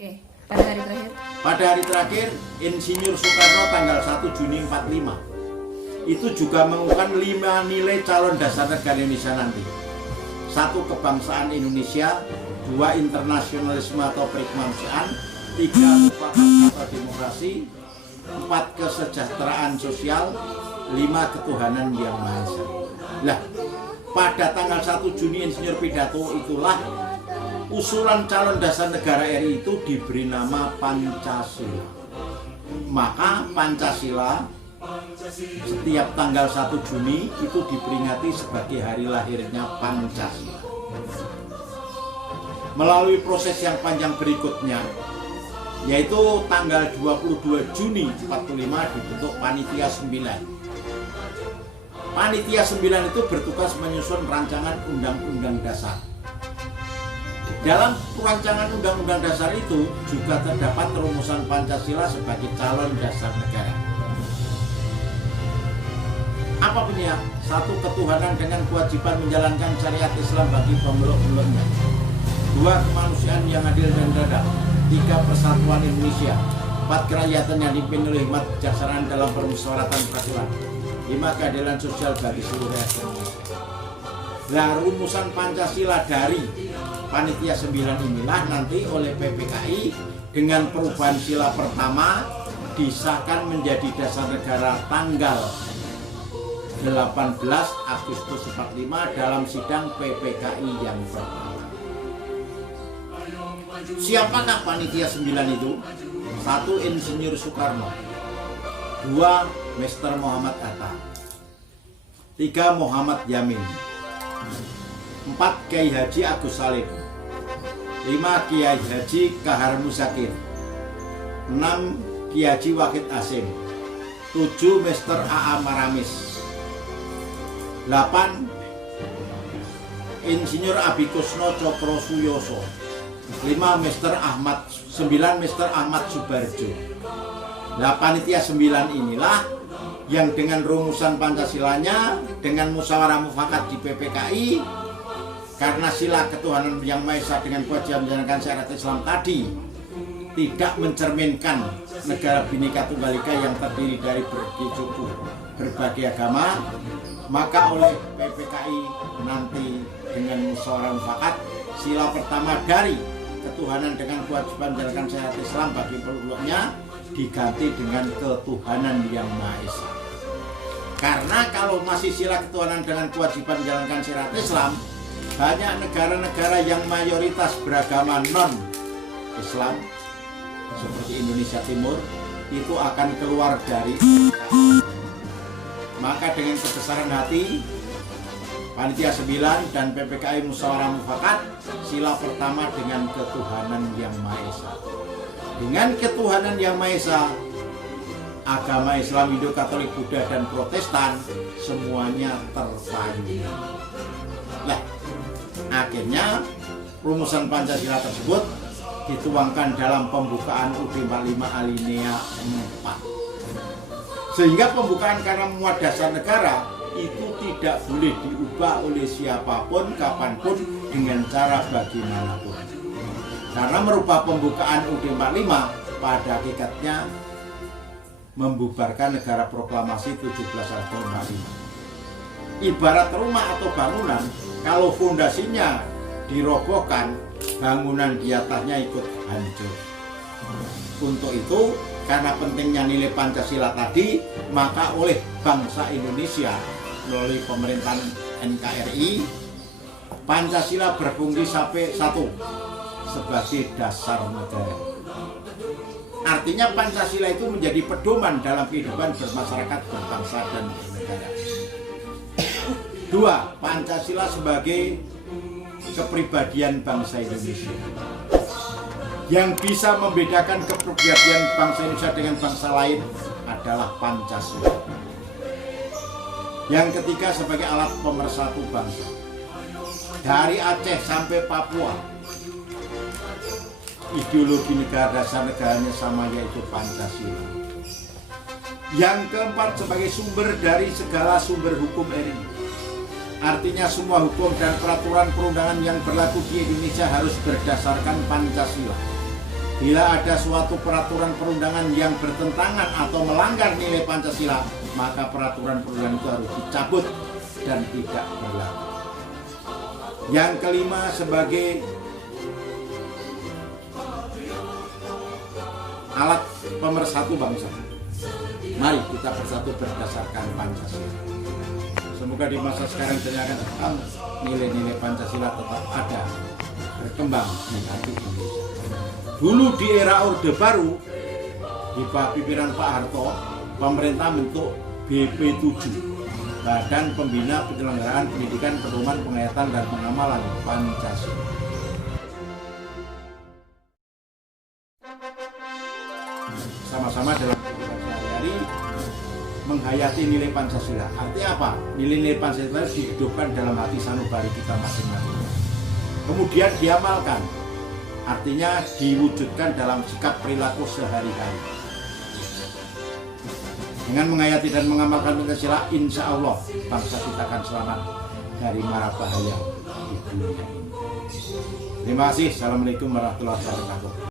Oke, pada hari terakhir? Pada hari terakhir, Insinyur Soekarno tanggal 1 Juni 45 itu juga mengumumkan 5 nilai calon dasar negara Indonesia nanti. 1. Kebangsaan Indonesia, 2. Internasionalisme atau perikemanusiaan, 3. Mufakat atau demokrasi, 4. Kesejahteraan sosial, 5. Ketuhanan yang Maha Esa. Lah, pada tanggal 1 Juni Insinyur pidato itulah usulan calon dasar negara RI itu diberi nama Pancasila. Maka Pancasila setiap tanggal 1 Juni itu diperingati sebagai hari lahirnya Pancasila. Melalui proses yang panjang berikutnya, yaitu tanggal 22 Juni 45 dibentuk Panitia 9. Panitia 9 itu bertugas menyusun rancangan Undang-Undang Dasar. Dalam rancangan Undang-Undang Dasar itu juga terdapat rumusan Pancasila sebagai calon dasar negara. Apa punya? 1. Ketuhanan dengan kewajiban menjalankan syariat Islam bagi pemeluk-pemeluknya. 2. Kemanusiaan yang adil dan beradab. 3. Persatuan Indonesia. 4. Kerakyatan yang dipimpin oleh hikmat kebijaksanaan dalam permusyawaratan perwakilan. 5. Keadilan sosial bagi seluruh rakyat Indonesia. Nah, rumusan Pancasila dari Panitia 9 inilah nanti oleh PPKI dengan perubahan sila pertama disahkan menjadi dasar negara tanggal 18 Agustus 45 dalam sidang PPKI yang pertama. Siapakah Panitia 9 itu? 1. Insinyur Soekarno, 2. Mr. Muhammad Hatta, 3. Muhammad Yamin, 4. Kiai Haji Agus Salim, 5. Kiai Haji Kahar Muzakir, 6. Kiai Haji Wahid Hasim, 7. Mr. A.A. Maramis, 8. Insinyur Abikusno Cokro Suyoso, 9. Mr. Ahmad Subarjo. Nah, Panitia 9 inilah yang dengan rumusan Pancasilanya, dengan musyawarah mufakat di PPKI, karena sila ketuhanan yang Maha Esa dengan kewajiban menjalankan syariat Islam tadi tidak mencerminkan negara Bhinneka Tunggal Ika yang terdiri dari berbagai agama, maka oleh PPKI nanti dengan musyawarah mufakat sila pertama dari ketuhanan dengan kewajiban menjalankan syariat Islam bagi peluknya diganti dengan ketuhanan yang Maha Esa. Karena kalau masih sila ketuhanan dengan kewajiban menjalankan syariat Islam, banyak negara-negara yang mayoritas beragama non-Islam seperti Indonesia Timur itu akan keluar dari maka dengan kebesaran hati Panitia 9 dan PPKI musyawarah mufakat sila pertama dengan ketuhanan yang Maha Esa. Dengan ketuhanan yang Maha Esa, agama Islam, Hindu, Katolik, Buddha, dan Protestan semuanya terpadu. Nah, akhirnya rumusan Pancasila tersebut dituangkan dalam pembukaan UUD 45 alinea 4. Sehingga pembukaan karena memuat dasar negara itu tidak boleh diubah oleh siapapun, kapanpun, dengan cara bagaimanapun. Karena merubah pembukaan UUD 45 pada hakikatnya membubarkan negara proklamasi 17 Agustus 45. Ibarat rumah atau bangunan, kalau fondasinya dirobohkan, bangunan di atasnya ikut hancur. Untuk itu, karena pentingnya nilai Pancasila tadi, maka oleh bangsa Indonesia melalui pemerintahan NKRI, Pancasila berfungsi sampai 1 sebagai dasar negara. Artinya Pancasila itu menjadi pedoman dalam kehidupan bermasyarakat, berbangsa, dan bernegara. 2. Pancasila sebagai kepribadian bangsa Indonesia. Yang bisa membedakan kepribadian bangsa Indonesia dengan bangsa lain adalah Pancasila. Yang ketiga sebagai alat pemersatu bangsa. Dari Aceh sampai Papua, ideologi negara dasar negaranya sama, yaitu Pancasila. Yang keempat sebagai sumber dari segala sumber hukum RI. Artinya semua hukum dan peraturan perundangan yang berlaku di Indonesia harus berdasarkan Pancasila. Bila ada suatu peraturan perundangan yang bertentangan atau melanggar nilai Pancasila, maka peraturan perundangan itu harus dicabut dan tidak berlaku. Yang kelima, sebagai alat pemersatu bangsa, mari kita bersatu berdasarkan Pancasila. Semoga di masa sekarang dan yang akan datang nilai-nilai Pancasila tetap ada, berkembang di hati Indonesia. Dulu di era Orde Baru, di bawah pimpinan Pak Harto, pemerintah bentuk BP7, Badan Pembina Penyelenggaraan Pendidikan, Pedoman, Penghayatan, dan Pengamalan Pancasila. Sama-sama dalam kehidupan sehari-hari menghayati nilai Pancasila. Artinya apa? Nilai-nilai Pancasila dihidupkan dalam hati sanubari kita masing-masing. Kemudian diamalkan. Artinya diwujudkan dalam sikap perilaku sehari-hari. Dengan menghayati dan mengamalkan Pancasila, insya Allah bangsa kita akan selamat dari mara bahaya di dunia ini. Terima kasih. Assalamualaikum warahmatullahi wabarakatuh.